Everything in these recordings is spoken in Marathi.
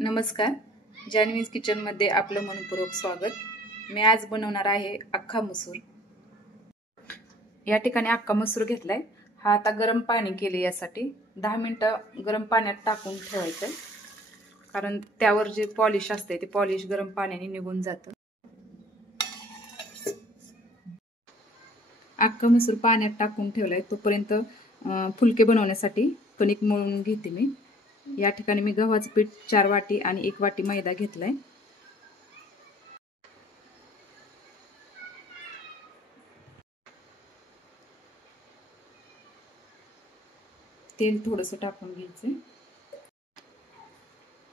नमस्कार, जान्हवीज किचनमध्ये आपलं मनपूर्वक स्वागत। मी आज बनवणार आहे अख्खा मसूर। या ठिकाणी अख्खा मसूर घेतलाय। हा आता गरम पाणी केले, यासाठी 10 मिनिटं गरम पाण्यात टाकून ठेवायचं, कारण त्यावर जे पॉलिश असते ते पॉलिश गरम पाण्याने निघून जातं। अख्खा मसूर पाण्यात टाकून ठेवलाय, तोपर्यंत फुलके बनवण्यासाठी कणिक मळून घेते मी। या ठिकाणी मी गव्हाचं पीठ 4 वाटी आणि 1 वाटी मैदा घेतलाय। तेल थोडंसं टाकून घ्यायचं।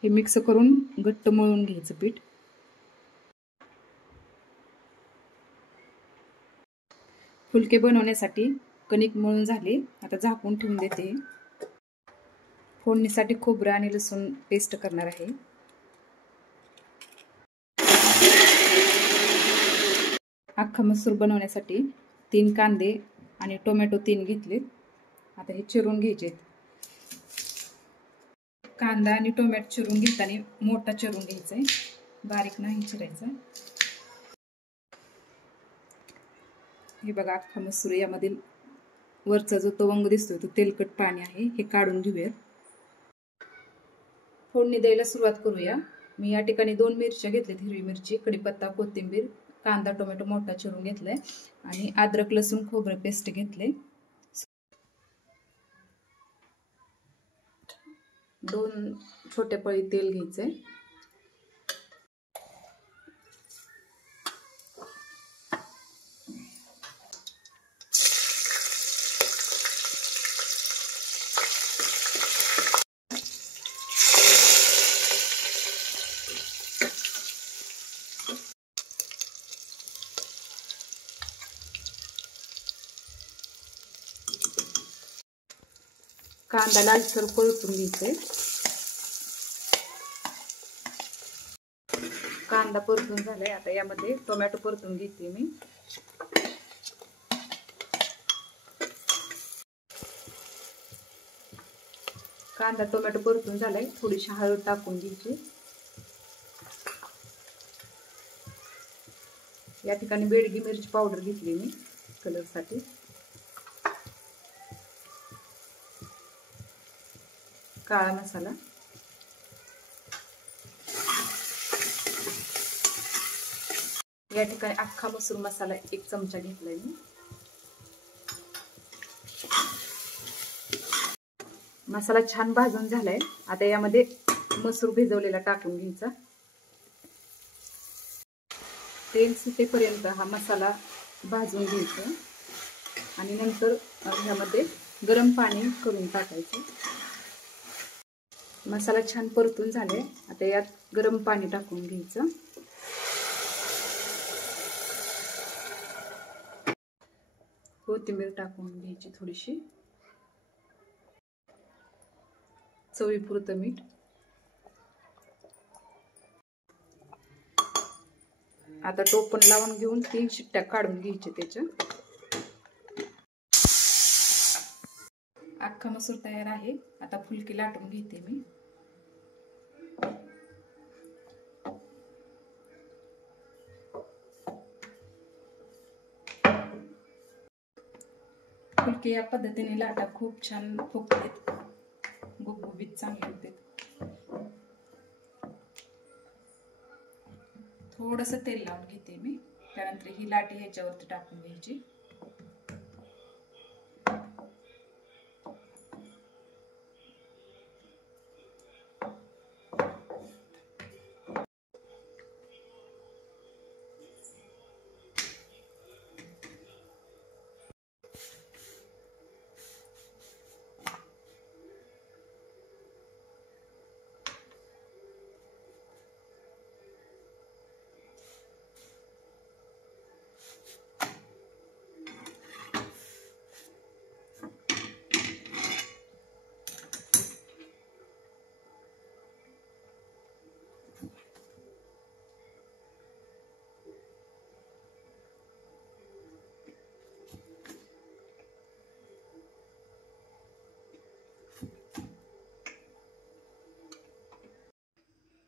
हे मिक्स करून घट्ट मळून घ्यायचं पीठ। फुलके बनवण्यासाठी कणिक मळून झाले, आता झाकून ठेवून देते। फोडणीसाठी खोबरं आणि लसूण पेस्ट करणार आहे। अख्खा मसूर बनवण्यासाठी 3 कांदे आणि टोमॅटो 3 घेतले। आता हे चिरून घ्यायचे। कांदा आणि टोमॅटो चिरून घेताना मोठा चिरून घ्यायचा आहे, बारीक नाही चिरायचा। हे बघा, अख्खा मसूर यामधील वरचा जो तवंग दिसतोय तो तेलकट पाणी आहे, हे काढून घेऊया। फोडणी द्यायला सुरुवात करूया। मी या ठिकाणी 2 मिरच्या घेतल्यात, हिरवी मिरची, कढीपत्ता, कोथिंबीर, कांदा टोमॅटो मोठा चिरून घेतलाय आणि अद्रक लसूण खोबरं पेस्ट घेतले। 2 छोटे पळी तेल घ्यायचे। कांदा लालसर परतून घ्यायचे। कांदा परतून झालाय, आता यामध्ये टोमॅटो परतून घेते मी। कांदा टोमॅटो परतून झालाय, थोडीशी हळद टाकून घ्यायची। या ठिकाणी बेडगी मिरची पावडर घेतली मी कलर साठी। काळा मसाला, या ठिकाणी अख्खा मसूर मसाला 1 चमचा घेतलाय मी। मसाला छान भाजून झालाय, आता यामध्ये मसूर भिजवलेला टाकून घ्यायचा। तेल सुटेपर्यंत हा मसाला भाजून घ्यायचा आणि नंतर ह्यामध्ये गरम पाणी करून टाकायचं। मसाला छान परतून झालाय, आता यात गरम पाणी टाकून घ्यायचं। कोथिंबीर टाकून घ्यायची थोडीशी, चवीपुरतं मीठ। आता टोपण लावून घेऊन 3 शिट्ट्या काढून घ्यायचे त्याच्या। अख्खा मसूर तयार आहे, आता फुलके लाटून घेते मी। फुलके या पद्धतीने लाटा, खूप छान फुगतात, गुबगुबीत चांगले होते। थोडंसं तेल लावून घेते मी, त्यानंतर ही लाटी ह्याच्यावरती टाकून घ्यायची।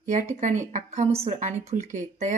या ठिकाणी अख्खा मसूर आणि फुलके तयार